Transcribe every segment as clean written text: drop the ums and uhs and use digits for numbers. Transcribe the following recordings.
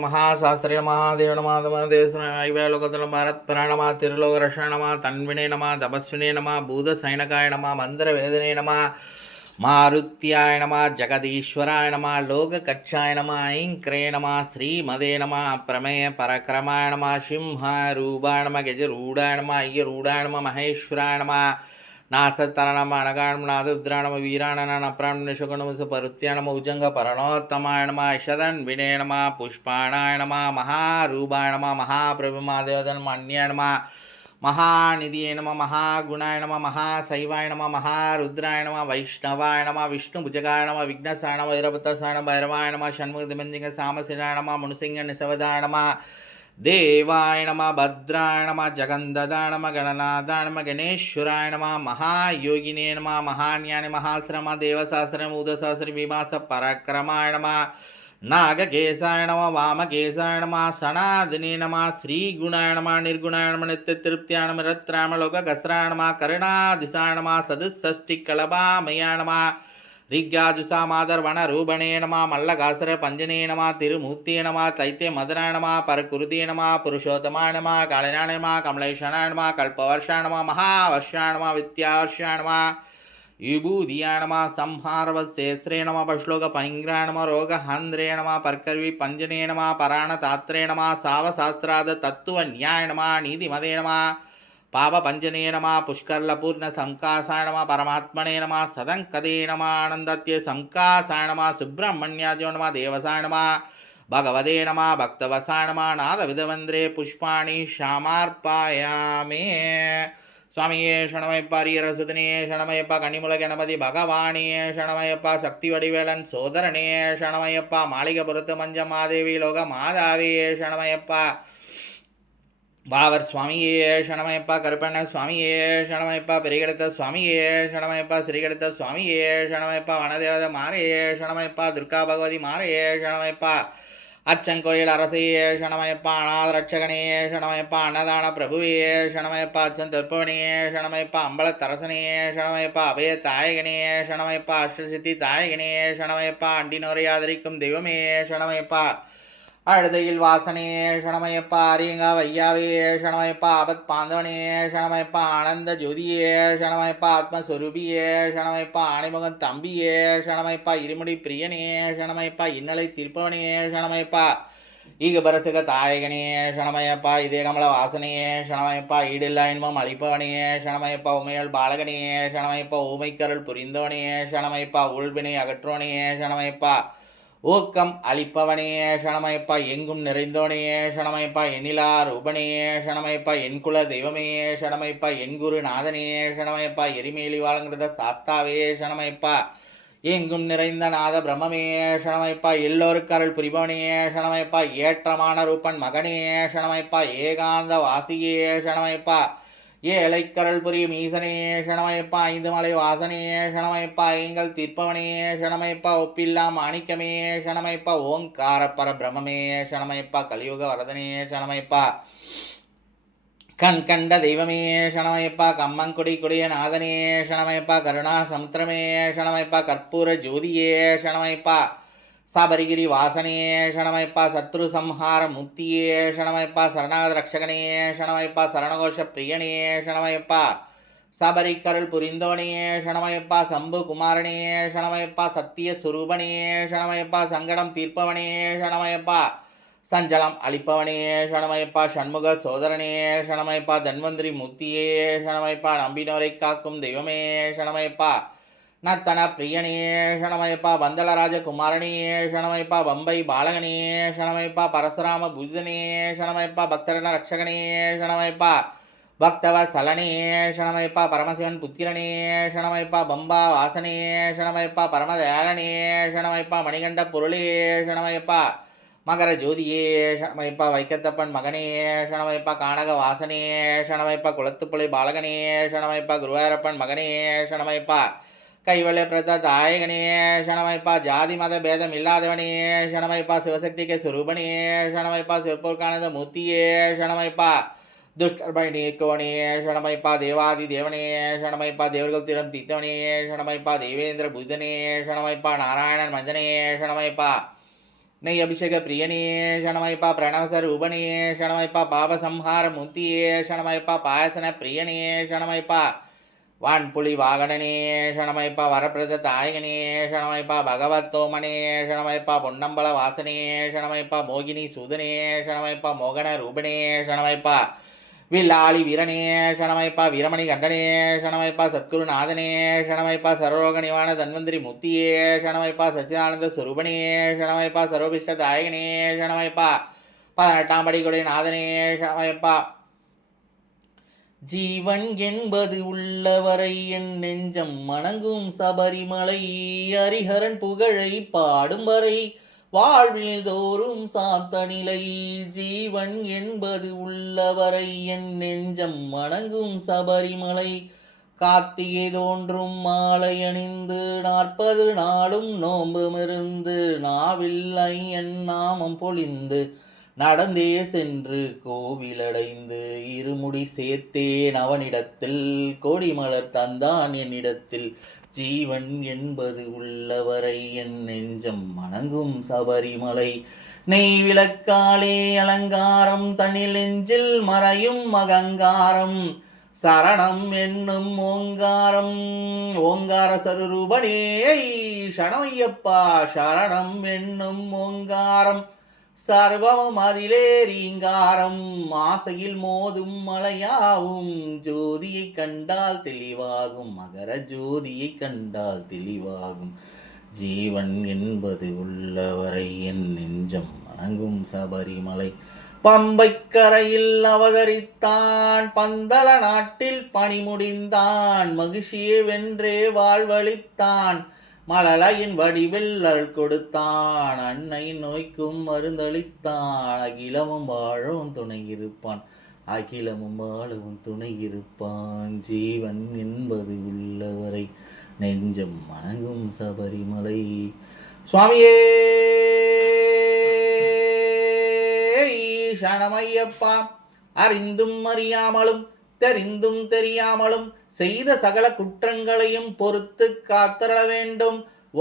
महाशास्त्रे महादेव नमा देवलोकतल भारत प्राणमा तिरलोक रक्षण नमा तन्विने नमा तपस्विने नमा भूत सैनकाय नमा मंत्र वेदने नमा मारुत्याय नमा जगदीश्वराय नमा लोक कक्षाय नमा ऐंक्रे नमा श्रीमदे नमा प्रमेय पराक्रमाय नमा सिंह रूपाय नमा गजरूढाय नमा अय्यरूढाय नमा महेश्वराय नमा नासत्तरणम अणगाणम नादुद्राणम वीराणन अप्राणशुगणमुस परुत्याणम उजंग परणोत्तमाय नम यशदन् विने नम पुष्पाणाय नम महारूपाय नम महाप्रभुमादेवदन मन्याय नम महानिधिये नम महागुणाय नम महाशैवाय नम महारुद्राय नम वैष्णवाय नम विष्णुभुजगाय नम विघ्नसाय नम वैरभतसाय नम भैरवाय नम षण्मुखदिमञ्जिग सामसिनाय नम मुनिसिंह निसवदाय नम देवाय नमः भद्राय नमः जगन्दाय नमः गणनाथाय नमः गणेश्वराय नमः महायोगिने नमः महान्याय महाश्रम देवशास्त्र मूदशास्त्र विमास पराक्रमाय नमः नागकेशाय नमः वामकेशाय नमः सनातने नमः श्रीगुणाय नमः निर्गुणाय नमः नित्यतृप्त्याय नमः रत्राय नमः लोककस्राय नमः करुणादिशाय नमः सदुषष्टिकलभामयाय नमः ऋग्याजुषा मादर्वण रूपणे नमा मल्लगासर पंजने नमा तिरुमूर्ति नमा तैत्य मदराय नमा परकुरुदे नमा पुरुषोत्तमाय नमा कालिनाय नमा कमलेशाय नमा कल्पवर्षाय नमा महावर्षाय नमा विद्यावर्षाय नमा विभूतियाय नमा संहारवस्तेस्रे नमा पश्लोक पनिग्राय नमा रोगहन्द्रे नमा पर्कर्वि पंजने नमा पराणतात्रे नमा सावशास्त्राद तत्त्वन्याय नमा नीतिमदे नमा पाप पंजने नमा पुष्करपूर्ण संकासाय नमा परमात्मने नमा सदंकदे नमा आनंदत्य संकासाय नमा सुब्रह्मण्याद्यो नमा देवसाय नमा भगवते नमा भक्तवसाय नमा नादविदवन्द्रे पुष्पाणि श्यामार्पयामि स्वामिये शरणमयप्पा हरिहरसुतने शरणमयप्पा कनिमुल गणपति भगवाने शरणमयप्पा शक्ति वडिवेलन सोदरने शरणमयप्पा मालिकपुरத்து मञ्जमादेवी लोकमादावे शरणमयप्पा बावर स्वामिये शरणमयप्पा करुपण्ण स्वामिये शरणमयप्पा पेरिगडुत्त स्वामिये शरणमयप्पा श्रीगडुत्त स्वामिये शरणमयप्पा वनदेवता मारये शरणमयप्पा दुर्गा भगवती मारये शरणमयप्पा अच्चंकोयल अरसये शरणमयप्पा अनाथ रक्षकणे शरणमयप्पा अन्नदान प्रभुवे शरणमयप्पा अच्चन तर्पवणे शरणमयप्पा अंबलतरसने शरणमयप्पा अभय तायगणे शरणमयप्पा अष्टसिद्धि तायगणे शरणमयप्पा अंडिनोरे आदरिक्कुम दैवमे शरणमयप्पा अडदैயில் வாசனே ஷணமயப்பா அரியங்கா வையாவே ஷணமயப்பா ஆபத் பாந்தவனே ஷணமயப்பா ஆனந்த ஜோதியே ஷணமயப்பா ஆத்மஸ்வரூபியே ஷணமயப்பா ஆணைமுகன் தம்பியே ஷணமயப்பா இருமுடி பிரியனே ஷணமயப்பா இன்னலை தீர்ப்பவனே ஷணமயப்பா ஈக பரசுக தாயகனே ஷணமயப்பா இதே கமல வாசனே ஷணமயப்பா ஈடில்லா இன்பம் அளிப்பவனே ஷணமயப்பா உமையல் பாலகனே ஷணமயப்பா ஊமைக்கருள் புரிந்தவனே ஷணமயப்பா ஊழ்வினை அகற்றோனே ஷணமயப்பா ஊக்கம் அளிப்பவனே ஷணமயப்பா எங்கும் நிறைந்தோனே ஷணமயப்பா எண்ணிலா ரூபனே ஷணமயப்பா என் குல தெய்வமே ஷணமயப்பா என் குரு நாதனே ஷணமயப்பா எரிமேலி வாழங்கிறத சாஸ்தாவே ஷணமயப்பா எங்கும் நிறைந்த நாத பிரம்மமே ஷணமயப்பா எல்லோருக்கு அருள் புரிபவனே ஷணமயப்பா ஏற்றமான ரூபன் மகனே ஷணமயப்பா ஏகாந்த வாசியே ஷணமயப்பா ஏழைக்கரல் புரியும் ஈசனே ஷணமயப்பா ஐந்து மலை வாசனே ஷணமயப்பா எங்கள் தீர்ப்பவனே ஷணமயப்பா ஒப்பில்லா மாணிக்கமே ஷணமயப்பா ஓங்கார பர பிரம்மே ஷணமயப்பா கலியுக வரதனே ஷணமயப்பா கண் கண்ட தெய்வமே ஷணமயப்பா கம்மங்குடி குடிய நாதனே ஷணமயப்பா கருணா சமுத்திரமே ஷணமயப்பா கற்பூர ஜோதியே ஷணமயப்பா சாபரிகிரி வாசனே ஷணமயப்பா சத்ரு சம்ஹார முக்தியே ஷணமயப்பா சரணாகத ரக்ஷகனே ஷணமயப்பா சரணகோஷ பிரியனே ஷணமயப்பா சபரிக்கருள் புரிந்தோனே ஷணமயப்பா சம்பு குமாரனே ஷணமயப்பா சத்திய சுரூபனே ஷணமயப்பா சங்கடம் தீர்ப்பவனே ஷணமயப்பா சஞ்சலம் அளிப்பவனே ஷணமயப்பா ஷண்முக சோதரனே ஷணமயப்பா தன்வந்திரி முத்தியே ஷணமயப்பா நம்பினோரை காக்கும் தெய்வமே ஷணமயப்பா நத்தன பிரியனே ஷணமயப்பா பந்தளராஜ குமாரனே ஷணமயப்பா பம்பை பாலகனே ஷணமயப்பா பரசுராம புஜனே ஷணமயப்பா பக்தரண ரக்ஷகனே ஷணமயப்பா பக்தவ சலனே ஷணமயப்பா பரமசிவன் புத்திரனே ஷணமயப்பா பம்பா வாசனே ஷணமயப்பா பரமதயாளனே ஷணமயப்பா மணிகண்ட பொருளே ஷணமயப்பா மகர ஜோதியே ஷணமயப்பா வைக்கத்தப்பன் மகனே ஷணமயப்பா கானக வாசனே ஷணமயப்பா குளத்துப்புளை பாலகனே ஷணமயப்பா குருவாயூரப்பன் மகனே ஷணமயப்பா கைவல்ய பிரத தாயகனே ஷணமயப்பா ஜாதி மத பேதம் இல்லாதவனே ஷணமயப்பா சிவசக்திக்கு சுரூபனே ஷணமயப்பா சிற்போர்கானந்த மூர்த்தியே ஷணமயப்பா துஷ்கர்மை நீக்குவனே ஷணமயப்பா தேவாதி தேவனே ஷணமயப்பா தேவர்கள் திறம் தீத்தவனே ஷணமயப்பா தேவேந்திர புதனே ஷணமயப்பா நாராயணன் மஞ்சனே ஷணமயப்பா நெய் அபிஷேக பிரியனே சரணமைப்பா, பிரணவசரூபனே சரணமைப்பா, பாபசம்ஹார மூர்த்தியே சரணமைப்பா, பாயசன பிரியனே சரணமைப்பா, வான்புலி வாகனனே சரணமைப்பா, வரப்பிரத தாயகனே சரணமைப்பா, பகவத்தோமனே சரணமைப்பா, பொன்னம்பல வாசனே சரணமைப்பா, மோகினி சூதனே சரணமைப்பா, மோகன ரூபனே சரணமைப்பா, வில்லாளி வீரனே சரணமைப்பா, வீரமணி கண்டனே சரணமைப்பா, சத்குருநாதனே சரணமைப்பா, சர்வரோக நிவாரண தன்வந்திரி முக்தியே சரணமைப்பா, சச்சிதானந்த சுரூபனே சரணமைப்பா, சர்வபிஷ்ட தாயகனே சரணமைப்பா, 18ஆம் படிக்குடைய நாதனே சரணமைப்பா, ஜீவன் என்பது உள்ளவரை என் நெஞ்சம் வணங்கும் சபரிமலை, ஹரிஹரன் புகழை பாடும் வரை வாழ்வில் தோறும் சாந்த நிலை. ஜீவன் என்பது உள்ளவரை என் நெஞ்சம் வணங்கும் சபரிமலை, கார்த்திகை தோன்றும் மாலை அணிந்து 40 நாளும் நோம்புமிருந்து நாவில் ஐயன் நாமம் பொழிந்து நடந்தே சென்று கோவிலடைந்து இருமுடி சேர்த்தேன் அவனிடத்தில், கொடிமலர் தந்தான் என்னிடத்தில். ஜீவன் என்பது உள்ளவரை என் நெஞ்சம் வணங்கும் சபரிமலை, நெய் விளக்காலே அலங்காரம் தனில் நெஞ்சில் மறையும் அகங்காரம், சரணம் என்னும் ஓங்காரம் ஓங்கார சருரூபனே சரணமையப்பா, சரணம் என்னும் ஓங்காரம் சர்வமும் அதிலே ரீங்காரம், ஆசையில் மோதும் மலையாவும் ஜோதியை கண்டால் தெளிவாகும், மகர ஜோதியை கண்டால் தெளிவாகும். ஜீவன் என்பது உள்ளவரை என் நெஞ்சம் வணங்கும் சபரிமலை, பம்பைக்கரையில் அவதரித்தான் பந்தள நாட்டில் பணி முடிந்தான், மகிழ்ச்சியை வென்றே வாழ்வழித்தான், மழலையின் வடிவில் அருள் கொடுத்தான், அன்னையின் நோய்க்கும் மருந்தளித்தான், அகிலமும் வாழவும் துணை இருப்பான், அகிலமும் வாழவும் துணை இருப்பான். ஜீவன் என்பது உள்ளவரை நெஞ்சம் வணங்கும் சபரிமலை. சுவாமியே சரணமையப்பா, அறிந்தும் அறியாமலும் தெரிந்தும் தெரியாமலும் செய்த சகல குற்றங்களையும் பொறுத்து காத்தரள வேண்டும்.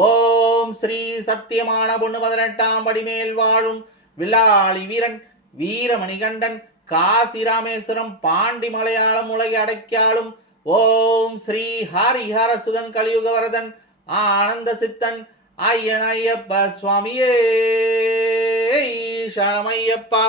ஓம் ஸ்ரீ சத்தியமான பொண்ணு 18ஆம் படிமேல் வாழும் வில்லாளி வீரன் வீரமணிகண்டன் காசி ராமேஸ்வரம் பாண்டி மலையாளம் உலகை அடைக்காலும் ஓம் ஸ்ரீ ஹரிஹர சுதன் கலியுக வரதன் ஆனந்த சித்தன் ஐயன் ஐயப்ப சுவாமியே சரணமையப்பா.